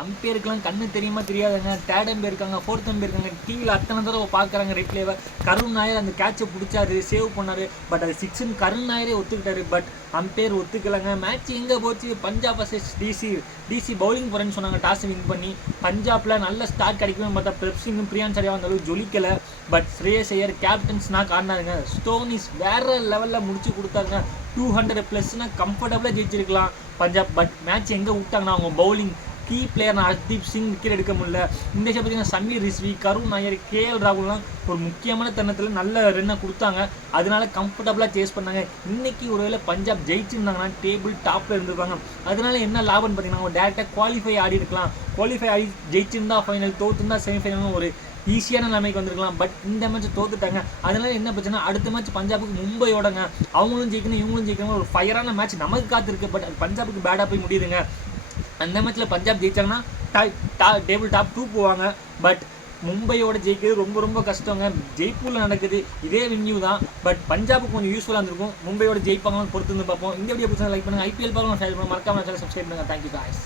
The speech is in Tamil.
அம்பேருக்குலாம் கண்ணு தெரியுமா தெரியாதுங்க. தேர்ட் அம்பேர் இருக்காங்க, ஃபோர்த் அம்பேர் இருக்காங்க. டிவியில் அத்தனை தடவை பார்க்குறாங்க ரிப்ளேவை. கருண் நாயர் அந்த கேட்சை பிடிச்சாரு, சேவ் பண்ணாரு. பட் அது சிக்ஸ்ன்னு கருண் நாயரே ஒத்துக்கிட்டாரு. பட் அம்பேர் ஒத்துக்கலைங்க. மேட்ச் எங்கே போச்சு? பஞ்சாப் வர்சஸ் டிசி பவுலிங் போகிறேன்னு சொன்னாங்க டாஸ் வின் பண்ணி. பஞ்சாப்பில் நல்ல ஸ்டார்ட் கிடைக்குமே பார்த்தா பிரப் சிங்கும் பிரியான் சரியாக வந்தாலும் ஜொலிக்கலை. பட் ஸ்ரேயஸ் ஐயர் கேப்டன்ஸ்னாக ஆடினாருங்க. ஸ்டோனிஸ் வேறு லெவலில் முடிச்சு கொடுத்தாருங்க. 200+ கம்ஃபர்டபுளாக ஜெயிச்சிருக்கலாம் பஞ்சாப். பட் மேட்ச் எங்கே விட்டாங்கன்னா அவங்க bowling key player Hardeep Singh wicket எடுக்க முடியல. இந்த பார்த்தீங்கன்னா சமீர் ரிஸ்வி, கருண் நாயர், KL ராகுல்லாம் ஒரு முக்கியமான தருணத்தில் நல்ல ரன்னை கொடுத்தாங்க. அதனால கம்ஃபர்டபுளாக சேஸ் பண்ணாங்க. இன்னைக்கு ஒருவேளை பஞ்சாப் ஜெயிச்சிருந்தாங்கன்னா டேபிள் டாப்பில் இருந்திருப்பாங்க. அதனால என்ன லாபம்னு பார்த்தீங்கன்னா அவங்க டேரெக்டாக குவாலிஃபை ஆடி இருக்கலாம். குவாலிஃபை ஆடி ஜெயிச்சிருந்தா ஃபைனல், தோத்துருந்தா செமிஃபைனல் ஒரு ஈஸியான நிலைமைக்கு வந்திருக்கலாம். பட் இந்த மேட்ச் தோத்துட்டாங்க. அதனால என்ன பிரச்சனை, அடுத்த மேட்ச் பஞ்சாபுக்கு மும்பையோடங்க. அவங்களும் ஜெயிக்கணும், இவங்களும் ஜெயிக்கணும். ஒரு ஃபயரான மேட்ச் நமக்கு காத்திருக்கு. பட் அது பஞ்சாபுக்கு பேடாக போய் முடியுதுங்க. அந்த மேட்ச்சில் பஞ்சாப் ஜெயிச்சாங்கன்னா டேபிள் டாப் 2 போவாங்க. பட் மும்பையோட ஜெயிக்கிறது ரொம்ப ரொம்ப கஷ்டங்க. ஜெய்ப்பூரில் நடக்குது, இதே வென்யூ தான். பட் பஞ்சாபுக்கு கொஞ்சம் யூஸ்ஃபுல்லாக இருந்திருக்கும். மும்பையோட ஜெயிப்பாங்கன்னு பொறுத்து வந்து பார்ப்போம். இந்த வீடியோ பிடிச்சா லைக் பண்ணுங்கள். IPL பார்க்கலாம், ஷேர் பண்ணுங்கள். மறக்காம சேனல் சப்ஸ்கிரைப் பண்ணுங்கள். Thank you guys.